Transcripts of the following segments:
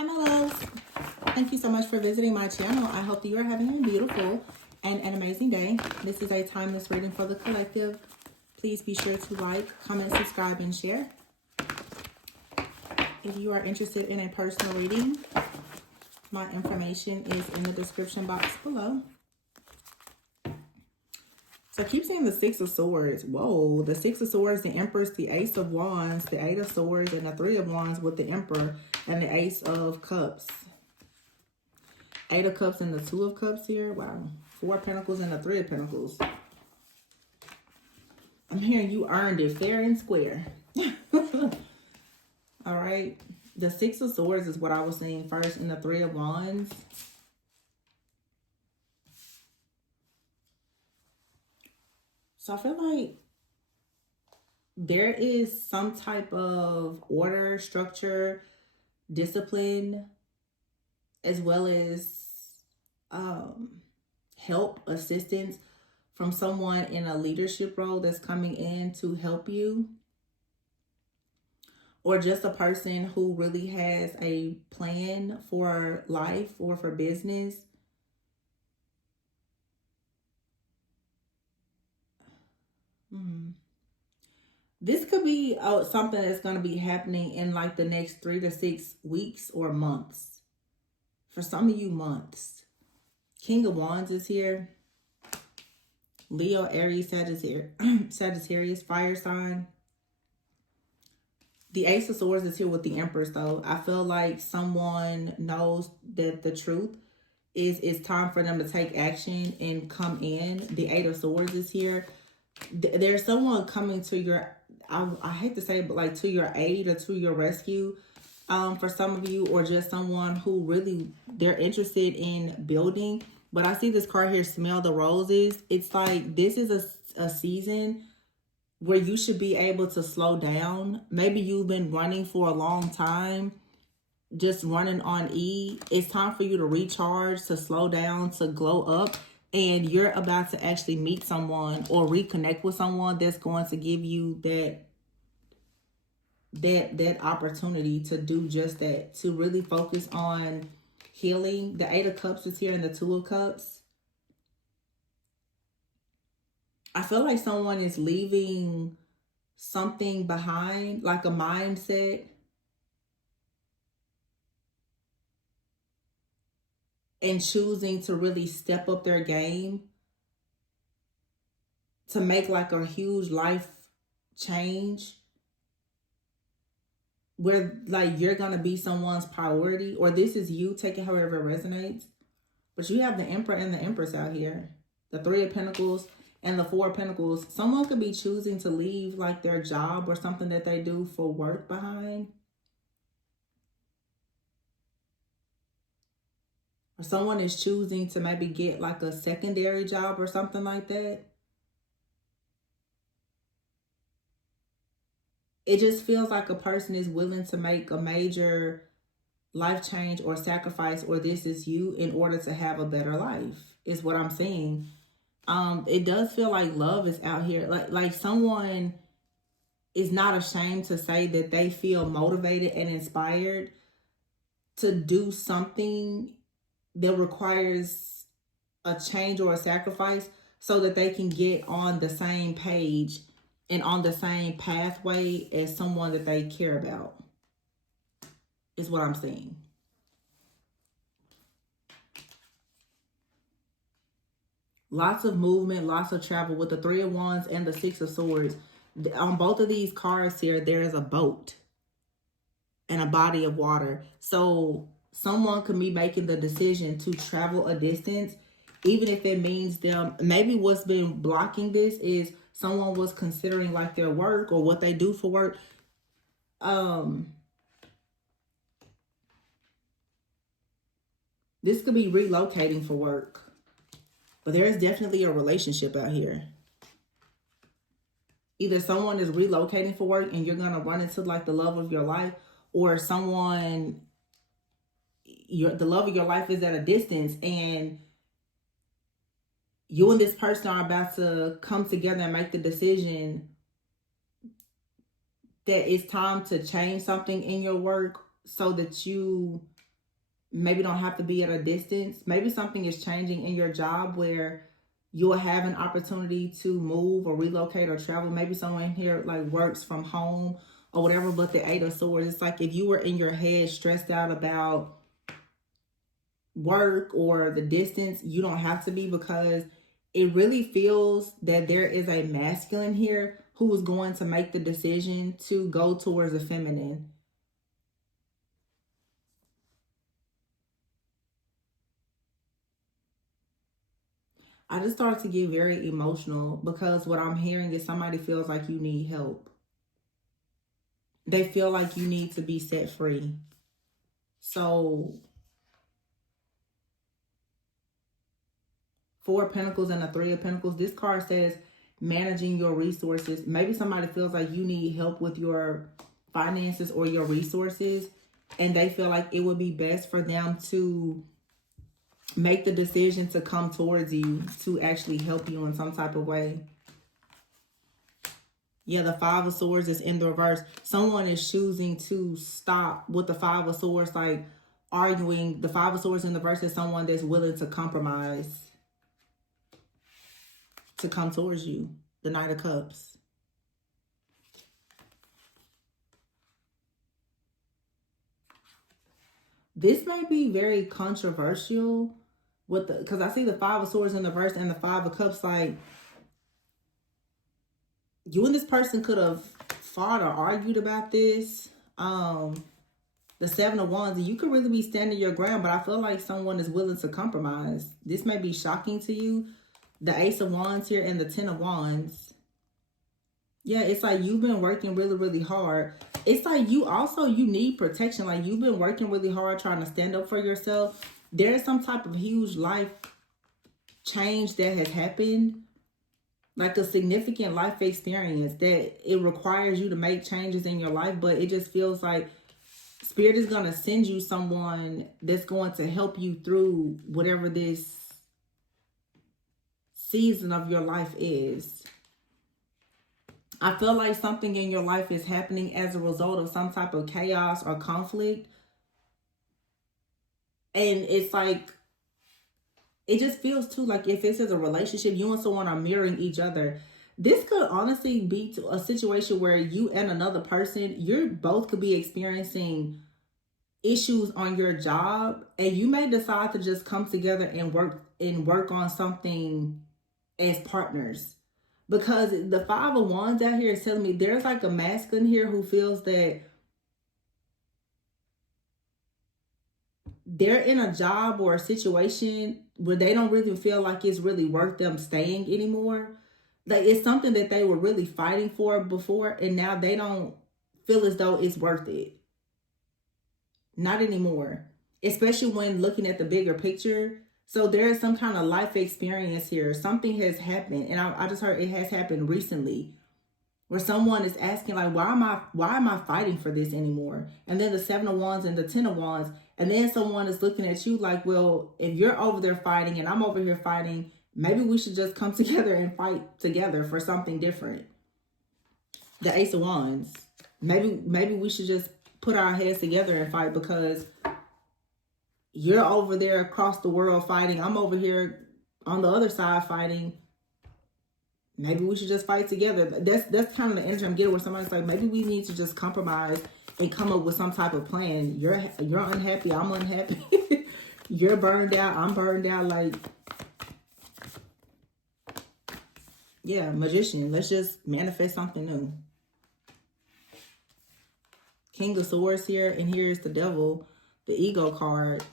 Hi, my loves. Thank you so much for visiting my channel. I hope that you are having a beautiful and an amazing day. This is a timeless reading for the collective. Please be sure to like, comment, subscribe, and share. If you are interested in a personal reading, my information is in the description box below. So I keep seeing the Six of Swords. Whoa, the Six of Swords, the Empress, the Ace of Wands, the Eight of Swords, and the Three of Wands with the Emperor and the Ace of Cups. Eight of Cups and the Two of Cups here. Wow. Four of Pentacles and the Three of Pentacles. I'm hearing you earned it fair and square. All right. The Six of Swords is what I was saying first, and the Three of Wands. So I feel like there is some type of order, structure, discipline, as well as help, assistance from someone in a leadership role that's coming in to help you. Or just a person who really has a plan for life or for business. This could be something that's going to be happening in like the next 3 to 6 weeks or months. For some of you, months. King of Wands is here. Leo, Aries, Sagittarius, fire sign. The Ace of Swords is here with the Empress, though. I feel like someone knows that the truth is it's time for them to take action and come in. The Eight of Swords is here. There's someone coming to your, I hate to say it, but like to your aid or to your rescue for some of you, or just someone who really, they're interested in building. But I see this card here, Smell the Roses. It's like this is a season where you should be able to slow down. Maybe you've been running for a long time, just running on E. It's time for you to recharge, to slow down, to glow up. And you're about to actually meet someone or reconnect with someone that's going to give you that opportunity to do just that, to really focus on healing. The Eight of Cups is here and the Two of Cups. I feel like someone is leaving something behind, like a mindset. And choosing to really step up their game to make like a huge life change where like you're going to be someone's priority, or this is you, take it however it resonates. But you have the Emperor and the Empress out here, the Three of Pentacles and the Four of Pentacles. Someone could be choosing to leave like their job or something that they do for work behind. Or someone is choosing to maybe get like a secondary job or something like that. It just feels like a person is willing to make a major life change or sacrifice, or this is you, in order to have a better life, is what I'm seeing. It does feel like love is out here. Like someone is not ashamed to say that they feel motivated and inspired to do something that requires a change or a sacrifice so that they can get on the same page and on the same pathway as someone that they care about, is what I'm seeing. Lots of movement, lots of travel with the Three of Wands and the Six of Swords. On both of these cards here, there is a boat and a body of water. So someone could be making the decision to travel a distance, even if it means them. Maybe what's been blocking this is someone was considering like their work or what they do for work. This could be relocating for work. But there is definitely a relationship out here. Either someone is relocating for work and you're going to run into like the love of your life, or someone, the love of your life is at a distance and you and this person are about to come together and make the decision that it's time to change something in your work so that you maybe don't have to be at a distance. Maybe something is changing in your job where you'll have an opportunity to move or relocate or travel. Maybe someone here like works from home or whatever. But the Eight of Swords, it's like if you were in your head stressed out about work or the distance, you don't have to be, because it really feels that there is a masculine here who is going to make the decision to go towards the feminine. I just started to get very emotional because what I'm hearing is somebody feels like you need help. They feel like you need to be set free. So, Four of Pentacles and a Three of Pentacles. This card says managing your resources. Maybe somebody feels like you need help with your finances or your resources, and they feel like it would be best for them to make the decision to come towards you to actually help you in some type of way. Yeah, the Five of Swords is in the reverse. Someone is choosing to stop with the Five of Swords, like arguing. The Five of Swords in the reverse is someone that's willing to compromise to come towards you. The Knight of Cups. This may be very controversial with the, because I see the Five of Swords in the reverse and the Five of Cups. Like, you and this person could have fought or argued about this. The Seven of Wands, and you could really be standing your ground, but I feel like someone is willing to compromise. This may be shocking to you. The Ace of Wands here and the Ten of Wands. Yeah, it's like you've been working really, really hard. It's like you need protection. Like, you've been working really hard trying to stand up for yourself. There is some type of huge life change that has happened. Like a significant life experience that it requires you to make changes in your life. But it just feels like Spirit is going to send you someone that's going to help you through whatever this season of your life is. I feel like something in your life is happening as a result of some type of chaos or conflict. And it's like, it just feels too like if this is a relationship, you and someone are mirroring each other. This could honestly be to a situation where you and another person, you both could be experiencing issues on your job, and you may decide to just come together and work on something as partners. Because the Five of Wands out here is telling me there's like a masculine here who feels that they're in a job or a situation where they don't really feel like it's really worth them staying anymore. Like, it's something that they were really fighting for before, and now they don't feel as though it's worth it. Not anymore. Especially when looking at the bigger picture. So there is some kind of life experience here. Something has happened, and I just heard it has happened recently, where someone is asking, like, why am I fighting for this anymore? And then the Seven of Wands and the Ten of Wands, and then someone is looking at you like, well, if you're over there fighting and I'm over here fighting, maybe we should just come together and fight together for something different. The Ace of Wands. Maybe we should just put our heads together and fight, because you're over there across the world fighting. I'm over here on the other side fighting. Maybe we should just fight together. That's kind of the energy I'm getting, where somebody's like, maybe we need to just compromise and come up with some type of plan. You're unhappy, I'm unhappy. You're burned out, I'm burned out. Like, yeah, Magician. Let's just manifest something new. King of Swords here, and here's the Devil, the Ego card.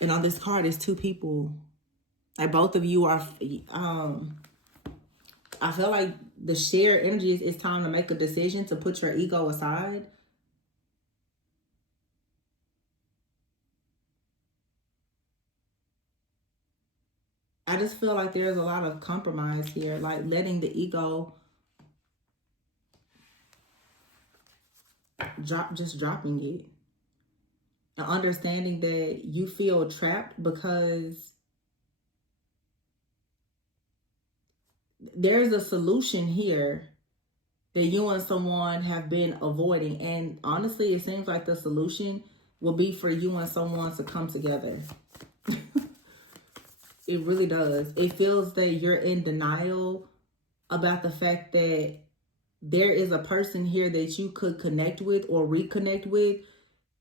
And on this card is two people. Like, both of you are, I feel like the shared energy is it's time to make a decision to put your ego aside. I just feel like there's a lot of compromise here, like letting the ego dropping it. And understanding that you feel trapped because there's a solution here that you and someone have been avoiding. And honestly, it seems like the solution will be for you and someone to come together. It really does. It feels that you're in denial about the fact that there is a person here that you could connect with or reconnect with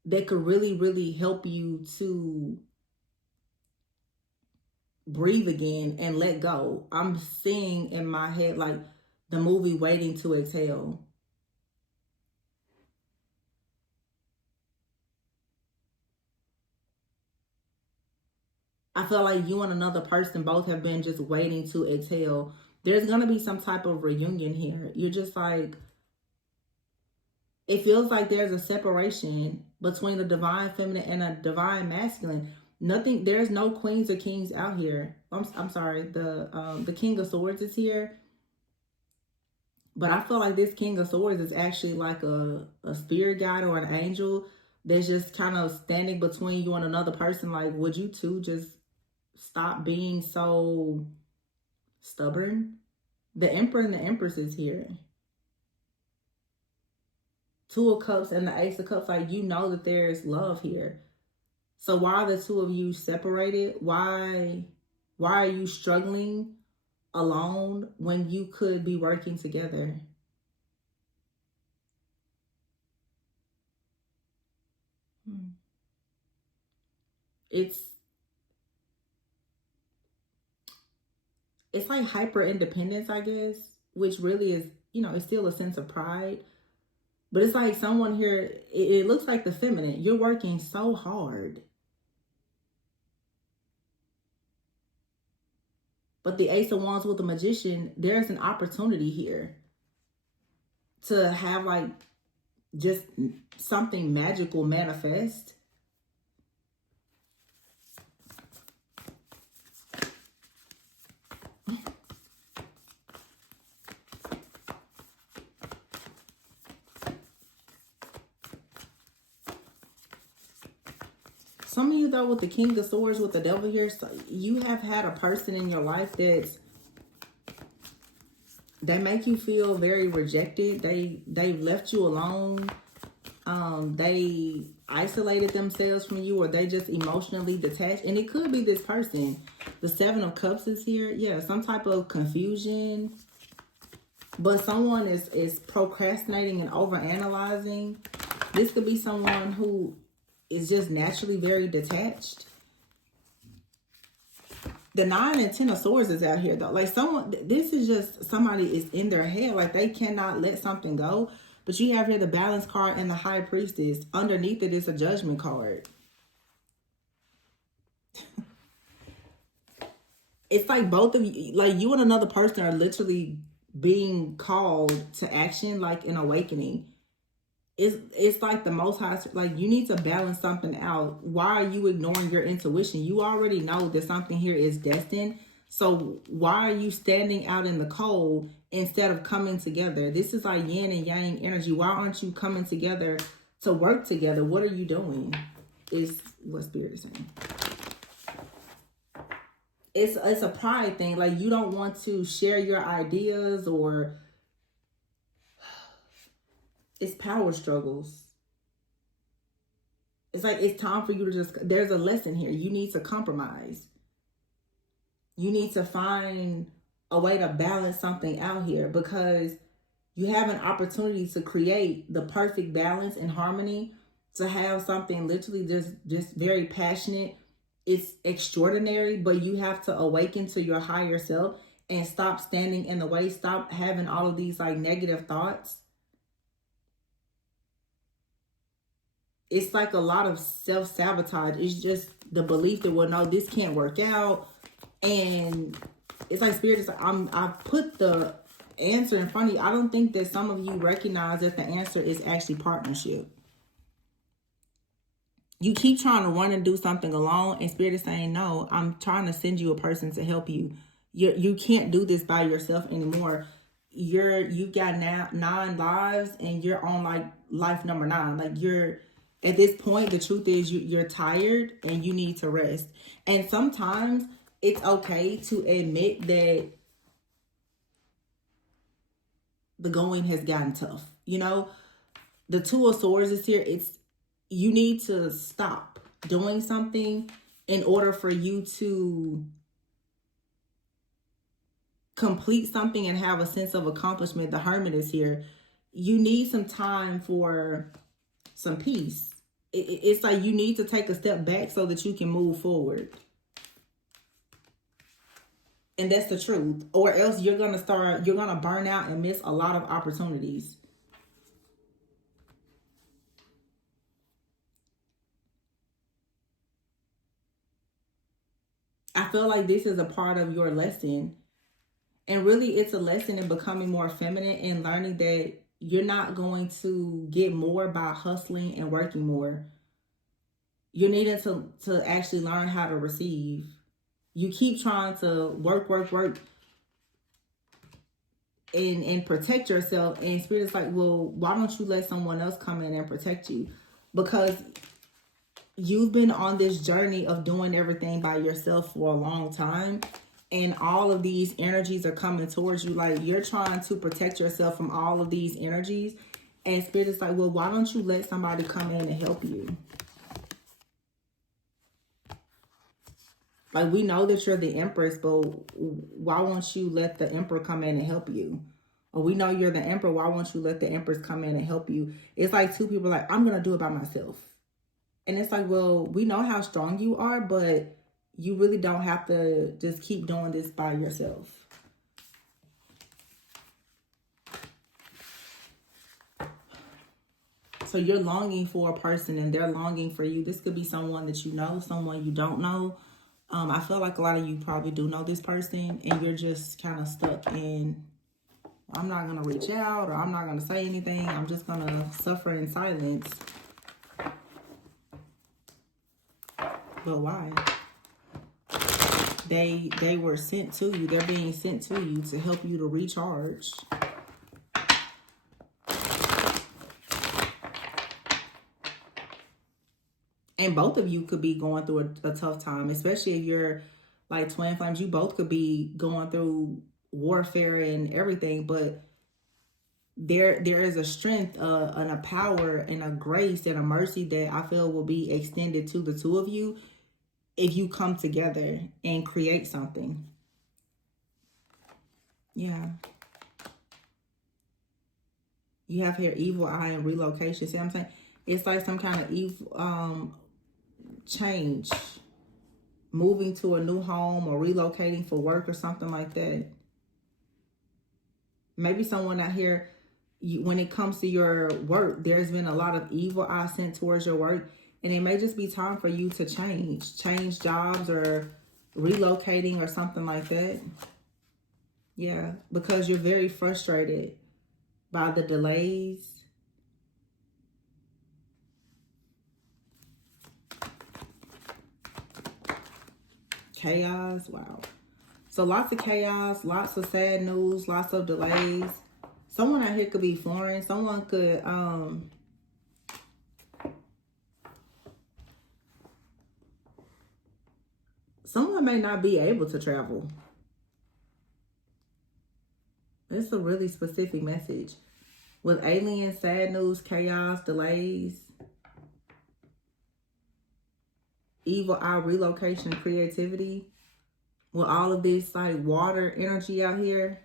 that could really, really help you to breathe again and let go. I'm seeing in my head like the movie Waiting to Exhale. I feel like you and another person both have been just waiting to exhale. There's going to be some type of reunion here. You're just like, it feels like there's a separation between the divine feminine and a divine masculine. Nothing, there's no queens or kings out here. I'm sorry, the King of Swords is here. But I feel like this King of Swords is actually like a spirit guide or an angel that's just kind of standing between you and another person. Like, would you two just stop being so stubborn? The Emperor and the Empress is here. Two of Cups and the Ace of Cups, like, you know that there's love here. So why are the two of you separated? Why are you struggling alone when you could be working together? It's like hyper independence, I guess, which really is, you know, it's still a sense of pride. But it's like someone here, it looks like the feminine. You're working so hard. But the Ace of Wands with the Magician, there's an opportunity here to have like just something magical manifest. Some of you, though, with the King of Swords, with the Devil here, so you have had a person in your life they make you feel very rejected. They've left you alone. They isolated themselves from you, or they just emotionally detached. And it could be this person. The Seven of Cups is here. Yeah, some type of confusion. But someone is procrastinating and overanalyzing. This could be someone who is just naturally very detached. The 9 and 10 of Swords is out here, though. Like, someone, this is just somebody is in their head. Like, they cannot let something go. But you have here the Balance card and the High Priestess. Underneath it is a Judgment card. It's like both of you, like you and another person are literally being called to action, like an awakening. It's like the Most High, like you need to balance something out. Why are you ignoring your intuition? You already know that something here is destined. So why are you standing out in the cold instead of coming together? This is like yin and yang energy. Why aren't you coming together to work together? What are you doing? Is what Spirit is saying. It's a pride thing. Like, you don't want to share your ideas, or it's power struggles. It's like it's time for you to just, there's a lesson here. You need to compromise. You need to find a way to balance something out here, because you have an opportunity to create the perfect balance and harmony, to have something literally just very passionate. It's extraordinary, but you have to awaken to your higher self and stop standing in the way. Stop having all of these like negative thoughts. It's like a lot of self-sabotage. It's just the belief that, well, no, this can't work out. And it's like Spirit is like, I put the answer in front of you. I don't think that some of you recognize that the answer is actually partnership. You keep trying to run and do something alone, and Spirit is saying, no, I'm trying to send you a person to help you. You can't do this by yourself anymore. You got now 9 lives, and you're on like life number 9. Like, you're at this point, the truth is you're tired and you need to rest. And sometimes it's okay to admit that the going has gotten tough. You know, the Two of Swords is here. you need to stop doing something in order for you to complete something and have a sense of accomplishment. The Hermit is here. You need some time for some peace. It's like you need to take a step back so that you can move forward. And that's the truth. Or else you're going to burn out and miss a lot of opportunities. I feel like this is a part of your lesson. And really, it's a lesson in becoming more feminine and learning that you're not going to get more by hustling and working more. You're needing to actually learn how to receive. You keep trying to work, and protect yourself. And Spirit's like, well, why don't you let someone else come in and protect you? Because you've been on this journey of doing everything by yourself for a long time. And all of these energies are coming towards you. Like, you're trying to protect yourself from all of these energies. And Spirit is like, well, why don't you let somebody come in and help you? Like, we know that you're the Empress, but why won't you let the Emperor come in and help you? Or we know you're the Emperor, why won't you let the Empress come in and help you? It's like two people like, I'm going to do it by myself. And it's like, well, we know how strong you are, but you really don't have to just keep doing this by yourself. So you're longing for a person and they're longing for you. This could be someone that you know, someone you don't know. I feel like a lot of you probably do know this person and you're just kind of stuck in, I'm not going to reach out or I'm not going to say anything. I'm just going to suffer in silence. But why? They were sent to you. They're being sent to you to help you to recharge. And both of you could be going through a tough time, especially if you're like twin flames. You both could be going through warfare and everything, but there is a strength and a power and a grace and a mercy that I feel will be extended to the two of you if you come together and create something. Yeah. You have here evil eye and relocation. See what I'm saying? It's like some kind of evil change. Moving to a new home or relocating for work or something like that. Maybe someone out here, when it comes to your work, there's been a lot of evil eye sent towards your work. And it may just be time for you to change jobs or relocating or something like that. Yeah, because you're very frustrated by the delays. Chaos, wow. So lots of chaos, lots of sad news, lots of delays. Someone out here could be foreign. Someone could, someone may not be able to travel. It's a really specific message. With aliens, sad news, chaos, delays, evil eye, relocation, creativity. With all of this like water energy out here.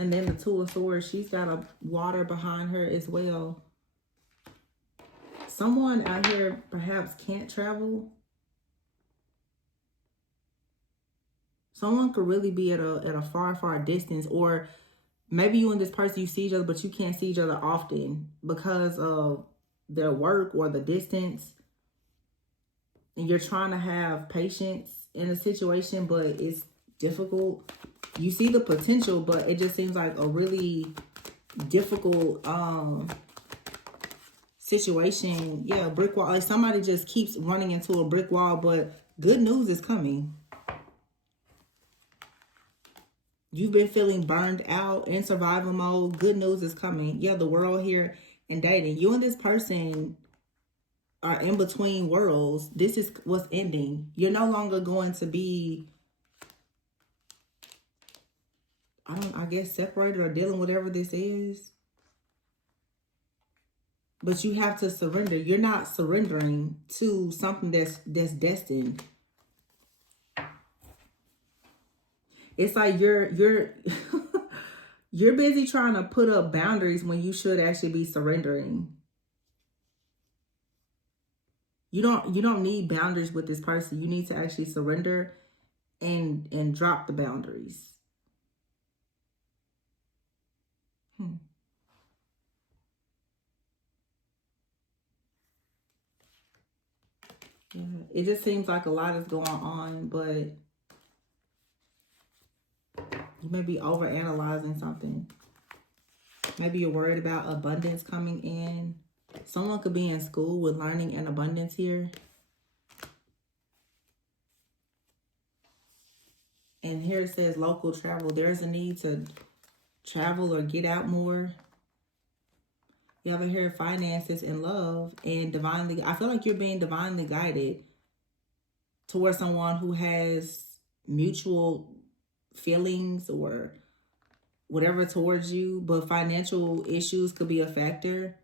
And then the Two of Swords, she's got a water behind her as well. Someone out here perhaps can't travel. Someone could really be at a far distance, or maybe you and this person, you see each other, but you can't see each other often because of their work or the distance. And you're trying to have patience in a situation, but it's difficult. You see the potential, but it just seems like a really difficult situation. Yeah, brick wall. Like somebody just keeps running into a brick wall, but good news is coming. You've been feeling burned out in survival mode. Good news is coming. Yeah, the world here and dating. You and this person are in between worlds. This is what's ending. You're no longer going to be I guess separated or dealing with whatever this is. But you have to surrender. You're not surrendering to something that's destined. It's like you're you're busy trying to put up boundaries when you should actually be surrendering. You don't need boundaries with this person. You need to actually surrender and drop the boundaries. Yeah, it just seems like a lot is going on, but you may be overanalyzing something. Maybe you're worried about abundance coming in. Someone could be in school with learning and abundance here. And here it says local travel. There's a need to travel or get out more. You ever hear finances and love and divinely. I feel like you're being divinely guided towards someone who has mutual feelings or whatever towards you, but financial issues could be a factor.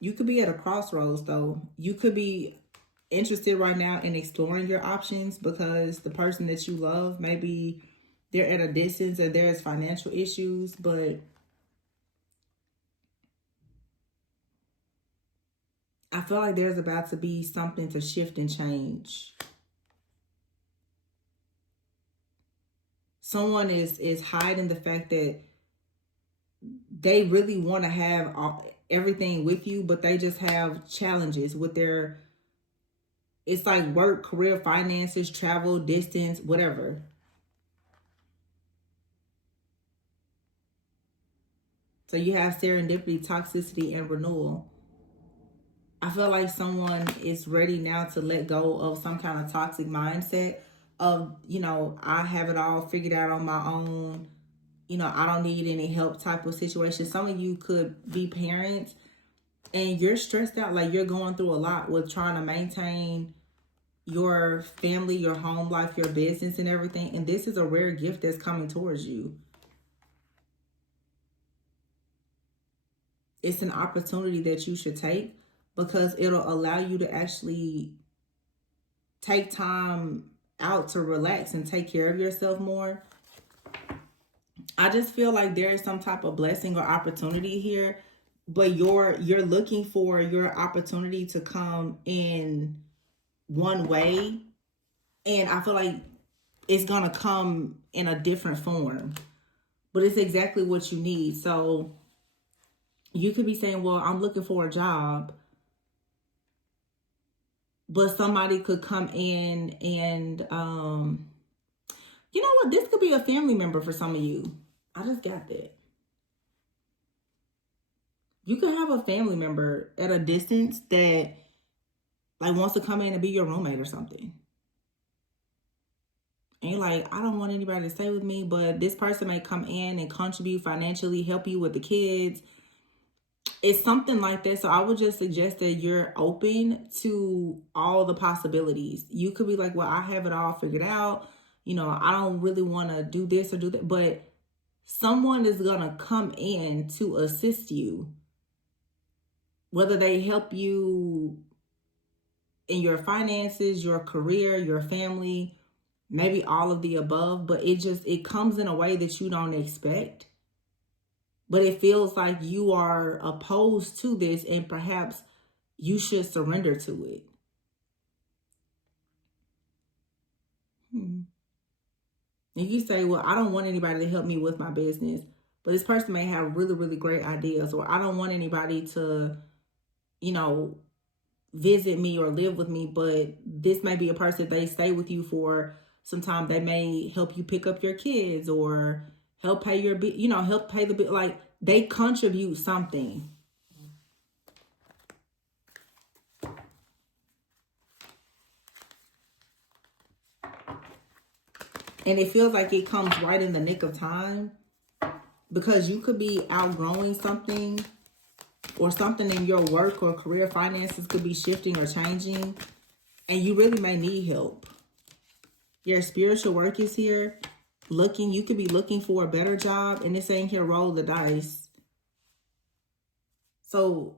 You could be at a crossroads though. You could be interested right now in exploring your options because the person that you love, maybe they're at a distance and there's financial issues, but I feel like there's about to be something to shift and change. Someone is hiding the fact that they really want to have everything with you, but they just have challenges with their, it's like work, career, finances, travel, distance, whatever. So you have serendipity, toxicity, and renewal. I feel like someone is ready now to let go of some kind of toxic mindset of, I have it all figured out on my own. I don't need any help type of situation. Some of you could be parents and you're stressed out, like you're going through a lot with trying to maintain your family, your home life, your business and everything. And this is a rare gift that's coming towards you. It's an opportunity that you should take because it'll allow you to actually take time out to relax and take care of yourself more. I just feel like there is some type of blessing or opportunity here, but you're looking for your opportunity to come in one way, and I feel like it's gonna come in a different form, but it's exactly what you need. So you could be saying, well, I'm looking for a job, but somebody could come in and you know what, this could be a family member for some of you. I just got that. You could have a family member at a distance that like wants to come in and be your roommate or something. And you're like, I don't want anybody to stay with me, but this person may come in and contribute financially, help you with the kids. It's something like that. So I would just suggest that you're open to all the possibilities. You could be like, well, I have it all figured out. I don't really want to do this or do that, but someone is going to come in to assist you. Whether they help you in your finances, your career, your family, maybe all of the above, but it comes in a way that you don't expect. But it feels like you are opposed to this and perhaps you should surrender to it. And you say, well, I don't want anybody to help me with my business, but this person may have really, really great ideas, or I don't want anybody to, visit me or live with me, but this may be a person, they stay with you for some time. They may help you pick up your kids or help pay your, help pay the bill. Like they contribute something. And it feels like it comes right in the nick of time because you could be outgrowing something, or something in your work or career, finances could be shifting or changing, and you really may need help. Your spiritual work is here. You could be looking for a better job, and it's saying here, roll the dice. So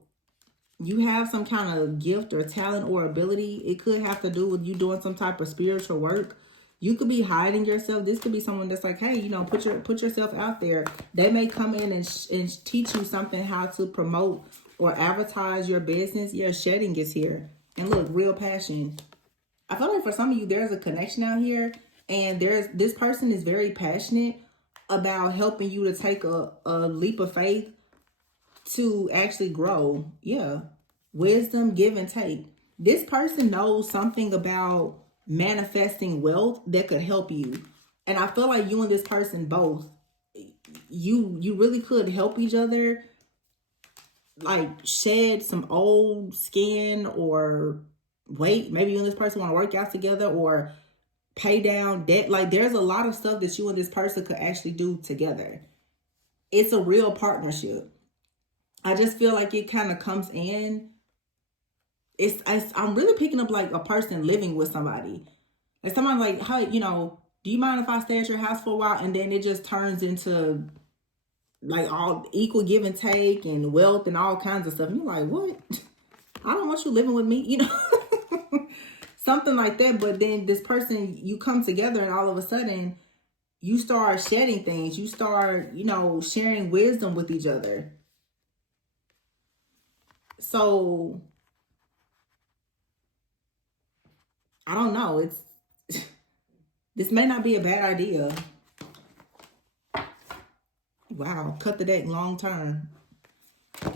you have some kind of gift or talent or ability. It could have to do with you doing some type of spiritual work. You could be hiding yourself. This could be someone that's like, hey, you know, put yourself out there. They may come in and teach you something, how to promote or advertise your business. Your shedding is here. And look, real passion. I feel like for some of you, there's a connection out here. And this person is very passionate about helping you to take a leap of faith to actually grow. Yeah. Wisdom, give and take. This person knows something about manifesting wealth that could help you. And I feel like you and this person both, you really could help each other, like shed some old skin or weight. Maybe you and this person want to work out together or pay down debt. Like there's a lot of stuff that you and this person could actually do together. It's a real partnership. I just feel like it kind of comes in. I'm really picking up like a person living with somebody. Like someone like, hey, you know, do you mind if I stay at your house for a while? And then it just turns into like all equal give and take and wealth and all kinds of stuff. And you're like, what? I don't want you living with me, you know? Something like that. But then this person, you come together and all of a sudden you start shedding things. You start, you know, sharing wisdom with each other. So I don't know. This may not be a bad idea. Wow, cut the deck long term.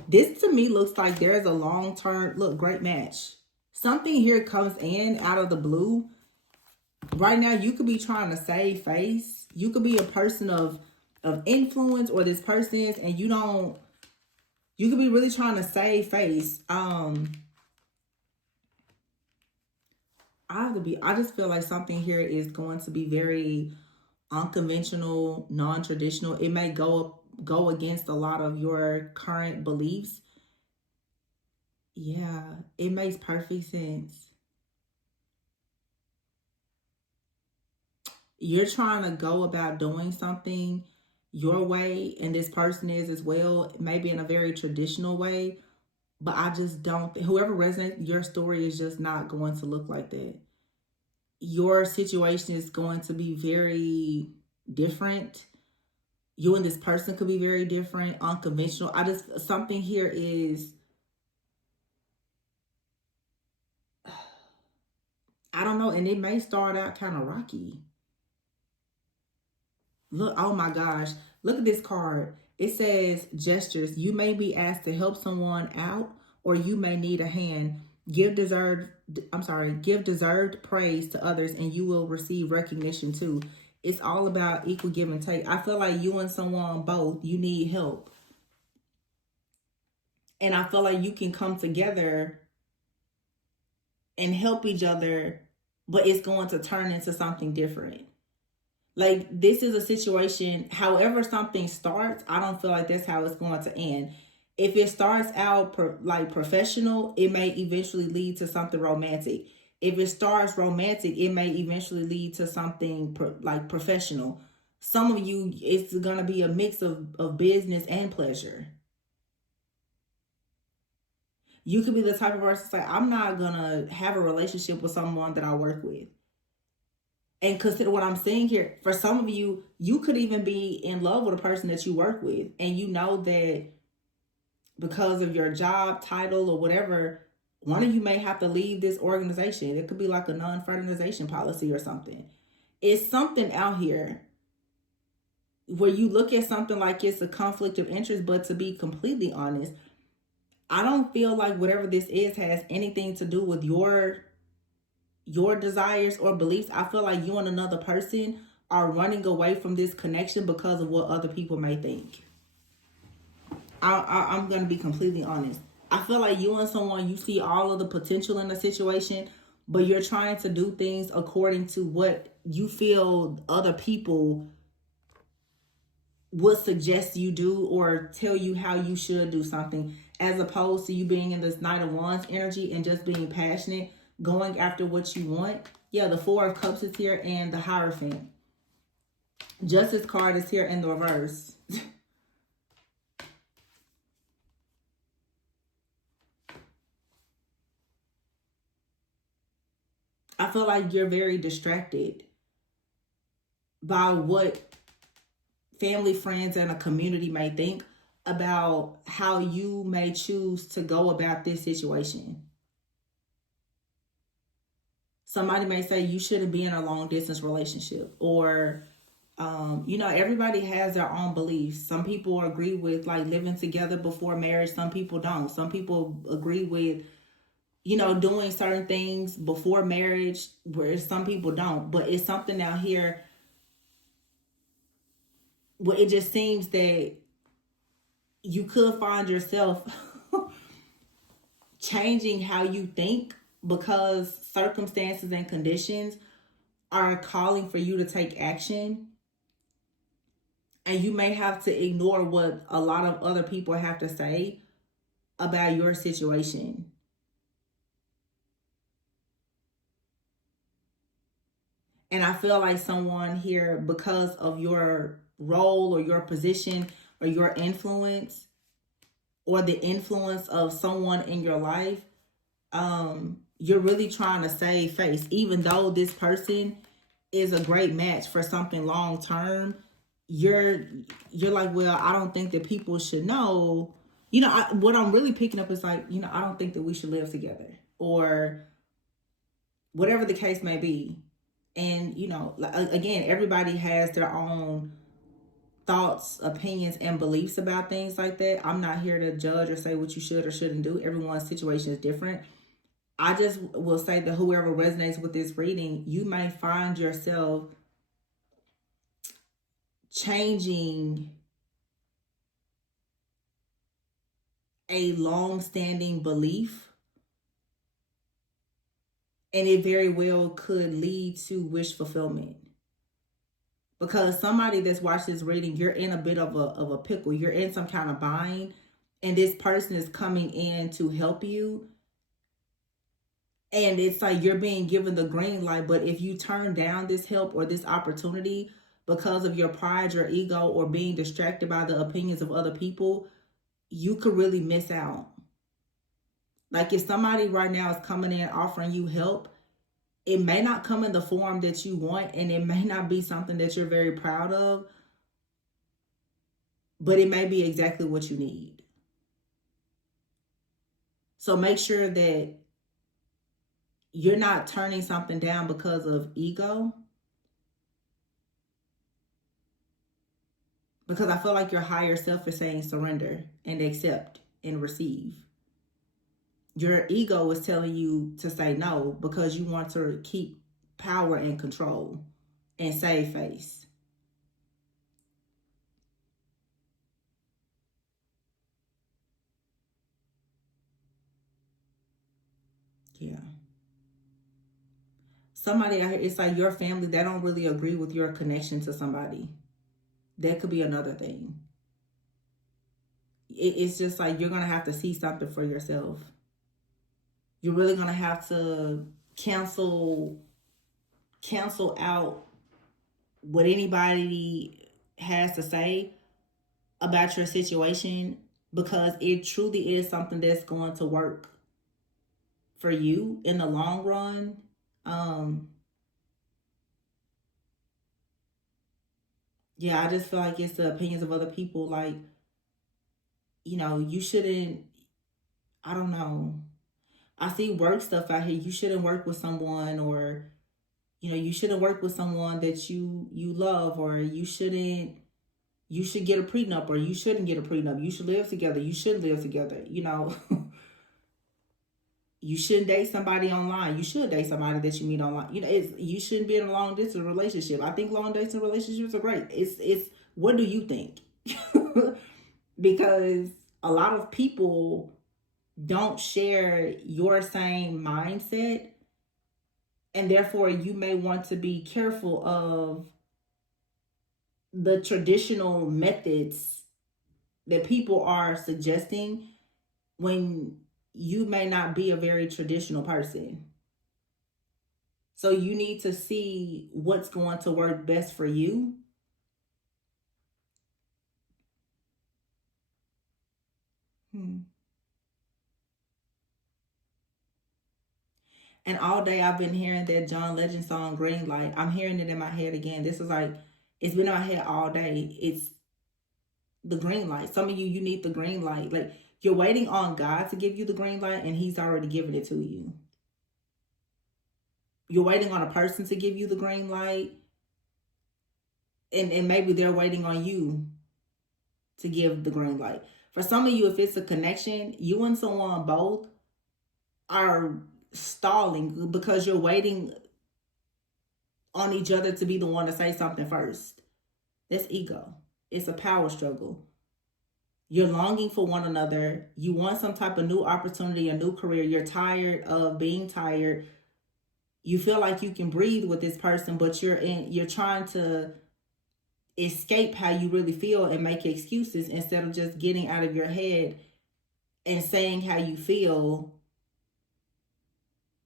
This to me looks like there's a long term, look, great match. Something here comes in out of the blue. Right now, you could be trying to save face. You could be a person of influence, or this person is, and you could be really trying to save face. I just feel like something here is going to be very unconventional, non-traditional. It may go against a lot of your current beliefs. Yeah, it makes perfect sense. You're trying to go about doing something your way, and this person is as well, maybe in a very traditional way. But I just don't, whoever resonates, your story is just not going to look like that. Your situation is going to be very different. You and this person could be very different, unconventional. Something here is, I don't know, and it may start out kind of rocky. Look, oh my gosh, look at this card. It says gestures. You may be asked to help someone out, or you may need a hand. Give deserved praise to others, and you will receive recognition too. It's all about equal give and take. I feel like you and someone both, you need help. And I feel like you can come together and help each other, but it's going to turn into something different. Like this is a situation, however something starts, I don't feel like that's how it's going to end. If it starts out like professional, it may eventually lead to something romantic. If it starts romantic, it may eventually lead to something like professional. Some of you, it's going to be a mix of business and pleasure. You could be the type of person to say, I'm not going to have a relationship with someone that I work with. And consider what I'm saying here. For some of you, you could even be in love with a person that you work with. And you know that because of your job title or whatever, one of you may have to leave this organization. It could be like a non-fraternization policy or something. It's something out here where you look at something like it's a conflict of interest. But to be completely honest, I don't feel like whatever this is has anything to do with your desires or beliefs. I feel like you and another person are running away from this connection because of what other people may think. I'm going to be completely honest. I feel like you and someone, you see all of the potential in the situation, but you're trying to do things according to what you feel other people would suggest you do or tell you how you should do something, as opposed to you being in this Knight of Wands energy and just being passionate, going after what you want. Yeah, the Four of Cups is here and the Hierophant. Justice card is here in the reverse. I feel like you're very distracted by what family, friends, and a community may think about how you may choose to go about this situation. Somebody may say you shouldn't be in a long distance relationship, or you know, everybody has their own beliefs. Some people agree with like living together before marriage. Some people don't. Some people agree with, you know, doing certain things before marriage, where some people don't. But it's something out here where it just seems that you could find yourself changing how you think because circumstances and conditions are calling for you to take action. And you may have to ignore what a lot of other people have to say about your situation. And I feel like someone here, because of your role or your position or your influence or the influence of someone in your life, you're really trying to save face. Even though this person is a great match for something long term, you're like, well, I don't think that people should know. You know, what I'm really picking up is like, you know, I don't think that we should live together, or whatever the case may be. And, you know, again, everybody has their own thoughts, opinions, and beliefs about things like that. I'm not here to judge or say what you should or shouldn't do. Everyone's situation is different. I just will say that whoever resonates with this reading, you may find yourself changing a long-standing belief, and it very well could lead to wish fulfillment. Because somebody that's watched this reading, you're in a bit of a pickle. You're in some kind of bind, and this person is coming in to help you. And it's like you're being given the green light, but if you turn down this help or this opportunity because of your pride, your ego, or being distracted by the opinions of other people, you could really miss out. Like if somebody right now is coming in offering you help, it may not come in the form that you want, and it may not be something that you're very proud of, but it may be exactly what you need. So make sure that you're not turning something down because of ego. Because I feel like your higher self is saying surrender and accept and receive. Your ego is telling you to say no because you want to keep power and control and save face. Yeah. Somebody out here, it's like your family, they don't really agree with your connection to somebody. That could be another thing. It's just like you're going to have to see something for yourself. You're really going to have to cancel out what anybody has to say about your situation, because it truly is something that's going to work for you in the long run. Yeah, I just feel like it's the opinions of other people. Like, you know, you shouldn't, I don't know. I see work stuff out here. You shouldn't work with someone, or, you know, you shouldn't work with someone that you love, or you should get a prenup, or you shouldn't get a prenup. You should live together. You shouldn't live together. You know, you shouldn't date somebody online. You should date somebody that you meet online. You know, you shouldn't be in a long distance relationship. I think long distance relationships are great. It's what do you think? Because a lot of people don't share your same mindset, and therefore you may want to be careful of the traditional methods that people are suggesting when you may not be a very traditional person. So you need to see what's going to work best for you. And all day I've been hearing that John Legend song, Green Light. I'm hearing it in my head again. This is like, it's been in my head all day. It's the green light. Some of you, you need the green light. Like, you're waiting on God to give you the green light, and he's already given it to you. You're waiting on a person to give you the green light, and maybe they're waiting on you to give the green light. For some of you, if it's a connection, you and someone both are stalling because you're waiting on each other to be the one to say something first. That's ego. It's a power struggle. You're longing for one another. You want some type of new opportunity, a new career. You're tired of being tired. You feel like you can breathe with this person, but you're trying to escape how you really feel and make excuses instead of just getting out of your head and saying how you feel.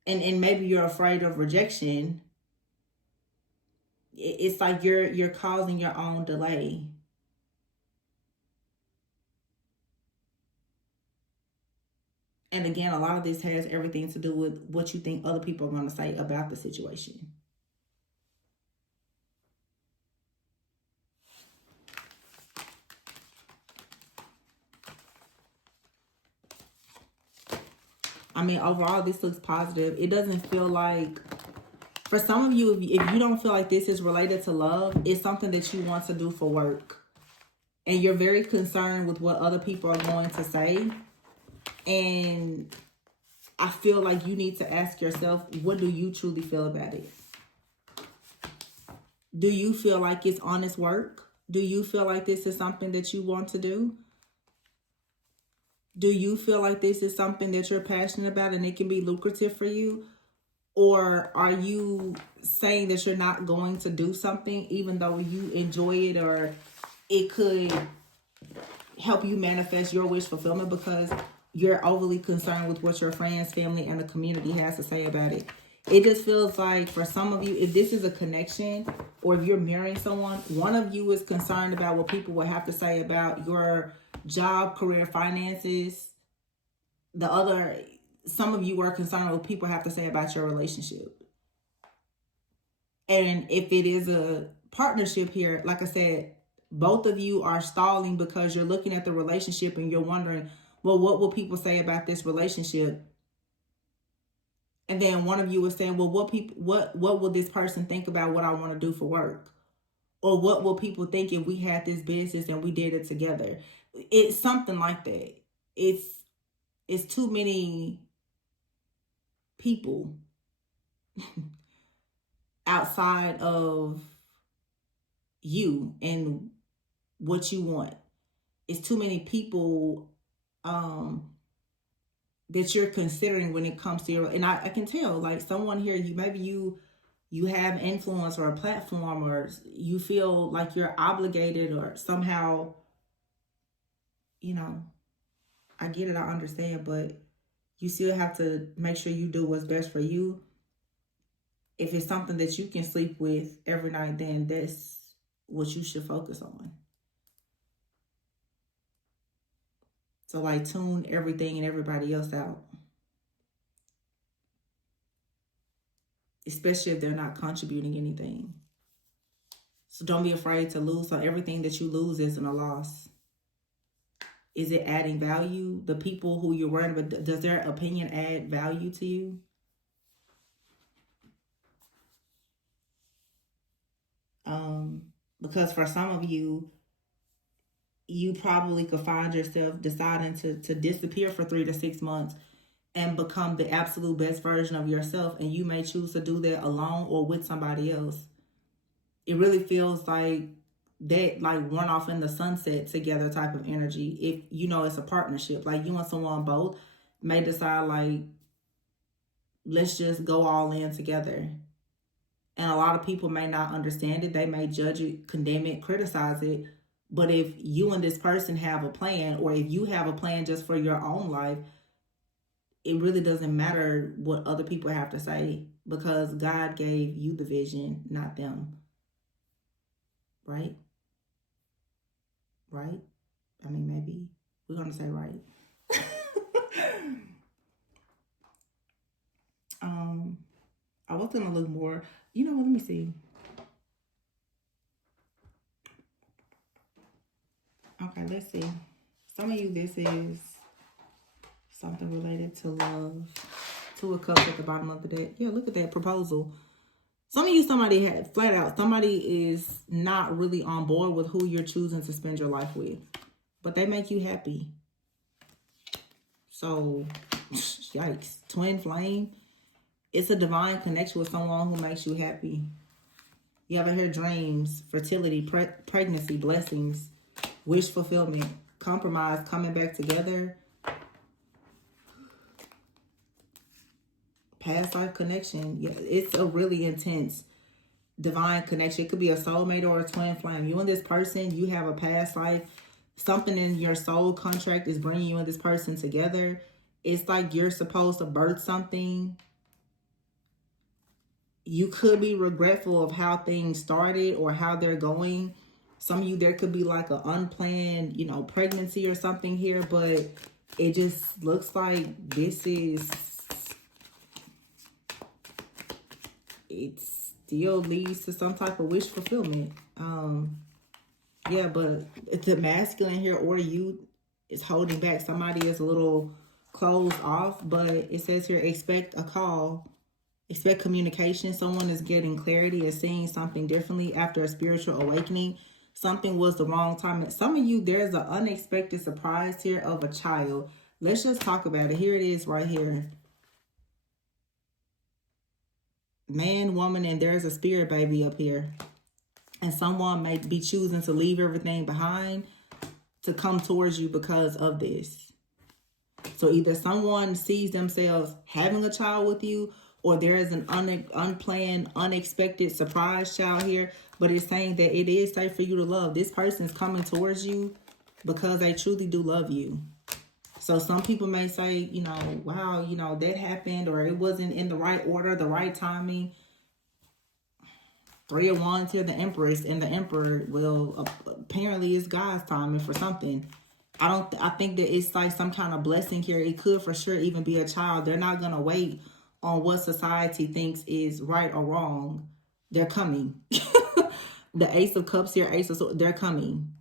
And maybe you're afraid of rejection. It's like you're causing your own delay. And again, a lot of this has everything to do with what you think other people are going to say about the situation. I mean, overall, this looks positive. It doesn't feel like, for some of you, if you don't feel like this is related to love, it's something that you want to do for work. And you're very concerned with what other people are going to say. And I feel like you need to ask yourself, what do you truly feel about it? Do you feel like it's honest work? Do you feel like this is something that you want to do? Do you feel like this is something that you're passionate about and it can be lucrative for you? Or are you saying that you're not going to do something even though you enjoy it, or it could help you manifest your wish fulfillment because you're overly concerned with what your friends, family, and the community has to say about it? It just feels like for some of you, if this is a connection or if you're marrying someone, one of you is concerned about what people will have to say about your job, career, finances. The other, some of you are concerned with what people have to say about your relationship. And if it is a partnership here, like I said, both of you are stalling because you're looking at the relationship and you're wondering, well, what will people say about this relationship? And then one of you is saying, well, what will this person think about what I want to do for work? Or what will people think if we had this business and we did it together? It's something like that. It's too many people outside of you and what you want. It's too many people that you're considering when it comes to your, and I can tell, like, someone here, you have influence or a platform, or you feel like you're obligated or somehow, I get it, I understand, but you still have to make sure you do what's best for you. If it's something that you can sleep with every night, then that's what you should focus on. So, like, tune everything and everybody else out. Especially if they're not contributing anything. So don't be afraid to lose. So everything that you lose isn't a loss. Is it adding value? The people who you're worried about, does their opinion add value to you? Because for some of you, you probably could find yourself deciding to disappear for 3 to 6 months and become the absolute best version of yourself. And you may choose to do that alone or with somebody else. It really feels like that, like, run off in the sunset together type of energy. If it's a partnership, like you and someone both may decide, like, let's just go all in together. And a lot of people may not understand it. They may judge it, condemn it, criticize it. But if you and this person have a plan, or if you have a plan just for your own life, it really doesn't matter what other people have to say, because God gave you the vision, not them. Right? Right? I mean, maybe we're going to say right. I was going to look more. You know what? Let me see. Okay, let's see. Some of you, this is something related to love. Two of Cups at the bottom of the deck. Yeah, look at that proposal. Some of you, somebody had flat out, somebody is not really on board with who you're choosing to spend your life with, but they make you happy. So, yikes. Twin flame. It's a divine connection with someone who makes you happy. You ever hear dreams, fertility, pregnancy, blessings, wish fulfillment, compromise, coming back together, past life connection. Yeah, it's a really intense divine connection. It could be a soulmate or a twin flame. You and this person, you have a past life. Something in your soul contract is bringing you and this person together. It's like you're supposed to birth something. You could be regretful of how things started or how they're going. Some of you, there could be like an unplanned, pregnancy or something here, but it just looks like this is, it still leads to some type of wish fulfillment. Yeah, but the masculine here or you is holding back. Somebody is a little closed off, but it says here, expect a call. Expect communication. Someone is getting clarity and seeing something differently after a spiritual awakening. Something was the wrong time. Some of you, there's an unexpected surprise here of a child. Let's just talk about it. Here it is right here. Man, woman, and there's a spirit baby up here. And someone may be choosing to leave everything behind to come towards you because of this. So either someone sees themselves having a child with you, or there is an unplanned, unexpected surprise child here. But it's saying that it is safe for you to love. This person is coming towards you because they truly do love you. So some people may say, wow, that happened, or it wasn't in the right order, the right timing. Three of Wands here, the Empress, and the Emperor will apparently is God's timing for something. I think that it's like some kind of blessing here. It could for sure even be a child. They're not going to wait on what society thinks is right or wrong. They're coming. The Ace of Cups here, Ace of Swords, they're coming.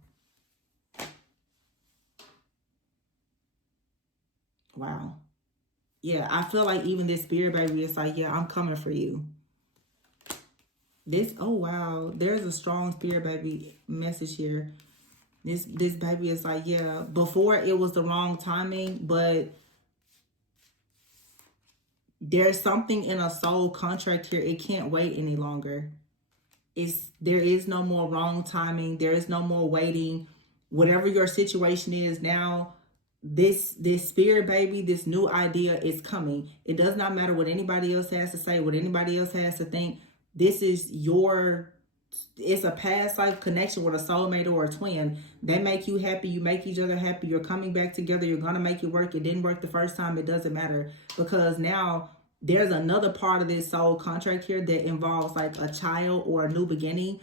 Wow. Yeah, I feel like even this spirit baby is like, yeah, I'm coming for you. This, oh wow, there's a strong spirit baby message here. This baby is like, yeah, before it was the wrong timing, but there's something in a soul contract here. It can't wait any longer. There is no more wrong timing. There is no more waiting. Whatever your situation is now, this spirit baby, this new idea is coming. It does not matter what anybody else has to say, what anybody else has to think. This is it's a past life connection with a soulmate or a twin. They make you happy. You make each other happy. You're coming back together. You're going to make it work. It didn't work the first time. It doesn't matter, because now there's another part of this soul contract here that involves like a child or a new beginning.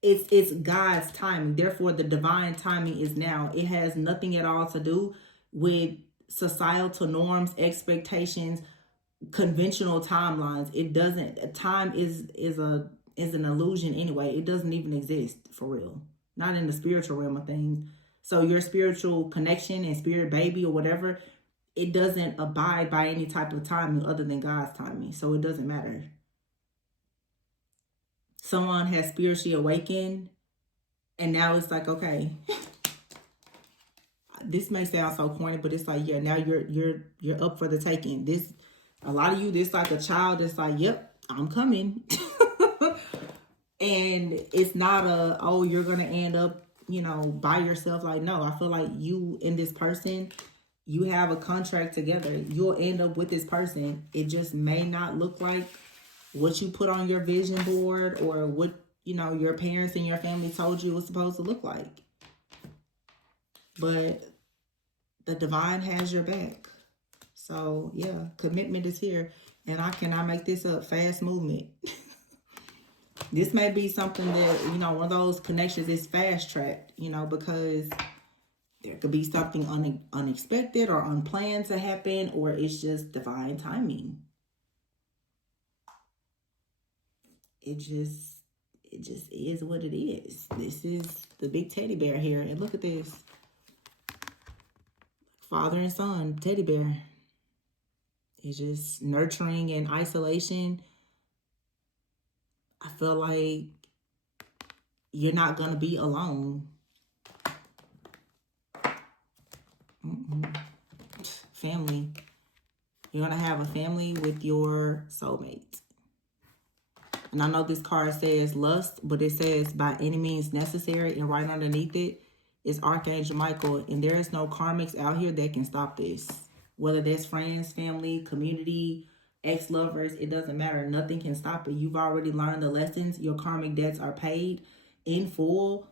It's God's timing. Therefore, the divine timing is now. It has nothing at all to do with societal norms, expectations, conventional timelines. It doesn't. Time is an illusion anyway. It doesn't even exist for real. Not in the spiritual realm of things. So your spiritual connection and spirit baby or whatever, it doesn't abide by any type of timing other than God's timing. So it doesn't matter. Someone has spiritually awakened, and now it's like, okay, this may sound so corny, but it's like, yeah, now you're up for the taking. This, a lot of you, this like a child that's like, yep, I'm coming. And it's not oh, you're going to end up, by yourself. Like, no, I feel like you and this person, you have a contract together. You'll end up with this person. It just may not look like what you put on your vision board or what, your parents and your family told you it was supposed to look like. But the divine has your back. So, yeah, commitment is here. And I cannot make this up. Fast movement. This may be something that, you know, one of those connections is fast tracked, you know, because there could be something unexpected or unplanned to happen, or it's just divine timing. It just is what it is. This is the big teddy bear here. And look at this. Father and son, teddy bear. It's just nurturing and isolation. I feel like you're not going to be alone. Family. You're going to have a family with your soulmate. And I know this card says lust, but it says by any means necessary. And right underneath it is Archangel Michael. And there is no karmics out here that can stop this. Whether that's friends, family, community, ex-lovers, it doesn't matter. Nothing can stop it. You've already learned the lessons. Your karmic debts are paid in full.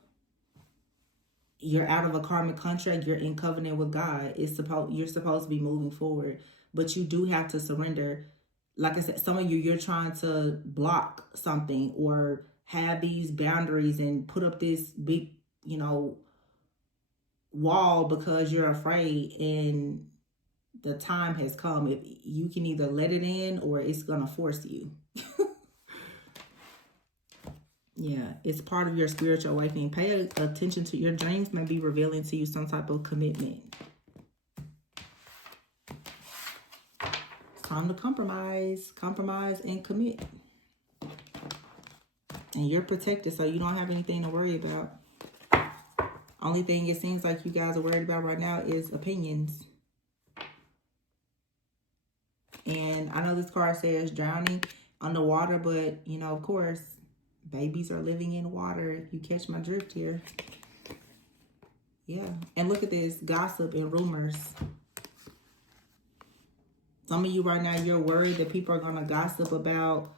You're out of a karmic contract. You're in covenant with God. You're supposed to be moving forward. But you do have to surrender. Like I said, some of you're trying to block something or have these boundaries and put up this big, you know, wall because you're afraid, and the time has come. If you can either let it in or it's going to force you. Yeah, it's part of your spiritual awakening. Pay attention to your dreams, may be revealing to you some type of commitment. It's time to compromise and commit. And you're protected, so you don't have anything to worry about. Only thing it seems like you guys are worried about right now is opinions. And I know this card says drowning underwater, but, you know, of course, babies are living in water, if you catch my drift here. Yeah. And look at this, gossip and rumors. Some of you right now, you're worried that people are going to gossip about,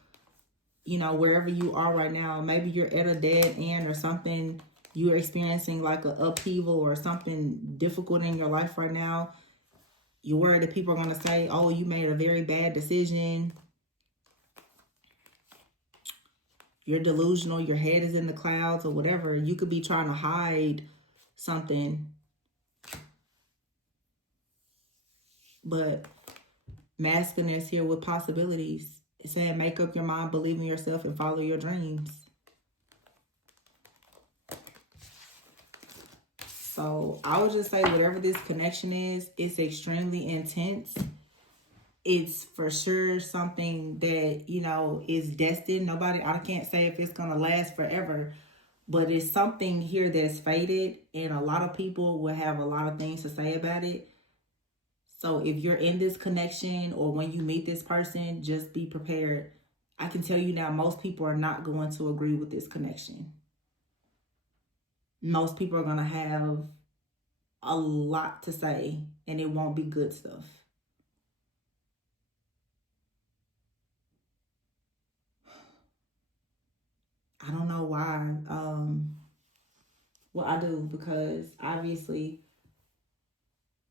you know, wherever you are right now. Maybe you're at a dead end or something. You're experiencing like an upheaval or something difficult in your life right now. You're worried that people are going to say, oh, you made a very bad decision. You're delusional. Your head is in the clouds or whatever. You could be trying to hide something. But masculine is here with possibilities. It's saying make up your mind, believe in yourself, and follow your dreams. So I would just say whatever this connection is, it's extremely intense. It's for sure something that, you know, is destined. I can't say if it's going to last forever, but it's something here that's fated, and a lot of people will have a lot of things to say about it. So if you're in this connection or when you meet this person, just be prepared. I can tell you now, most people are not going to agree with this connection. Most people are going to have a lot to say, and it won't be good stuff. I don't know why. Well, I do, because obviously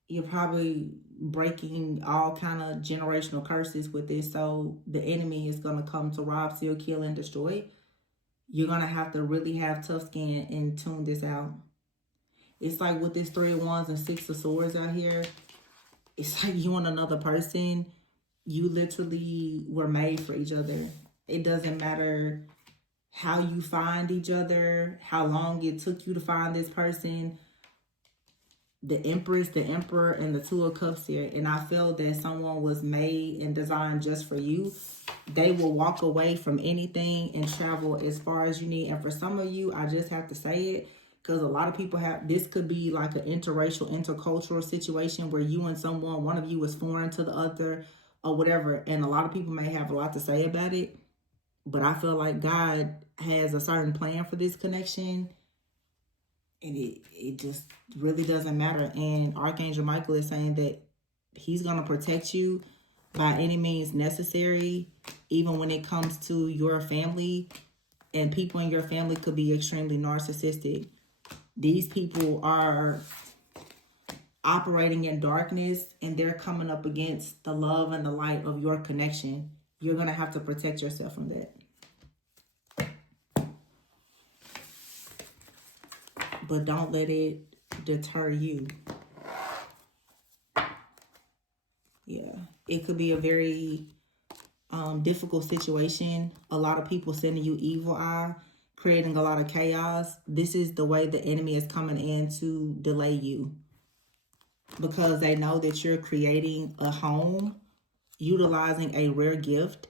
you're probably breaking all kind of generational curses with this. So the enemy is going to come to rob, steal, kill, and destroy. You're going to have to really have tough skin and tune this out. It's like with this 3 of Wands and 6 of Swords out here, it's like you and another person, you literally were made for each other. It doesn't matter how you find each other, how long it took you to find this person. The Empress, the Emperor, and the 2 of Cups here. And I feel that someone was made and designed just for you. They will walk away from anything and travel as far as you need. And for some of you, I just have to say it, because a lot of people have, this could be like an interracial, intercultural situation where you and someone, one of you is foreign to the other or whatever. And a lot of people may have a lot to say about it. But I feel like God has a certain plan for this connection. And it just really doesn't matter. And Archangel Michael is saying that he's going to protect you by any means necessary, even when it comes to your family. And people in your family could be extremely narcissistic. These people are operating in darkness, and they're coming up against the love and the light of your connection. You're going to have to protect yourself from that. But don't let it deter you. Yeah, it could be a very difficult situation. A lot of people sending you evil eye, creating a lot of chaos. This is the way the enemy is coming in to delay you, because they know that you're creating a home, utilizing a rare gift,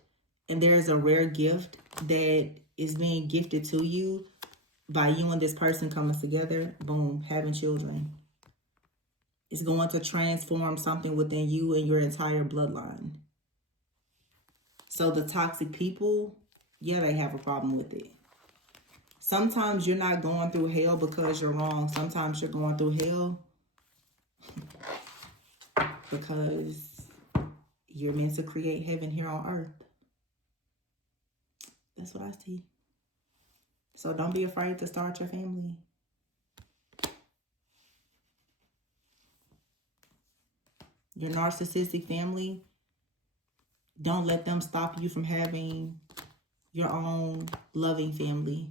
and there's a rare gift that is being gifted to you by you and this person coming together. Boom, having children. It's going to transform something within you and your entire bloodline. So the toxic people, yeah, they have a problem with it. Sometimes you're not going through hell because you're wrong. Sometimes you're going through hell because you're meant to create heaven here on earth. That's what I see. So don't be afraid to start your family. Your narcissistic family, don't let them stop you from having your own loving family.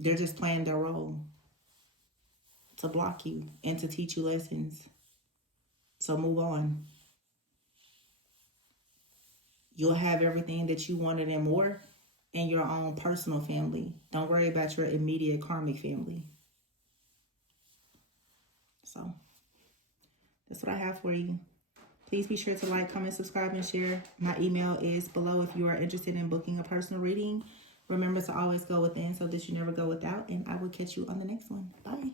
They're just playing their role to block you and to teach you lessons. So move on. You'll have everything that you wanted and more in your own personal family. Don't worry about your immediate karmic family. So that's what I have for you. Please be sure to like, comment, subscribe, and share. My email is below if you are interested in booking a personal reading. Remember to always go within so that you never go without. And I will catch you on the next one. Bye.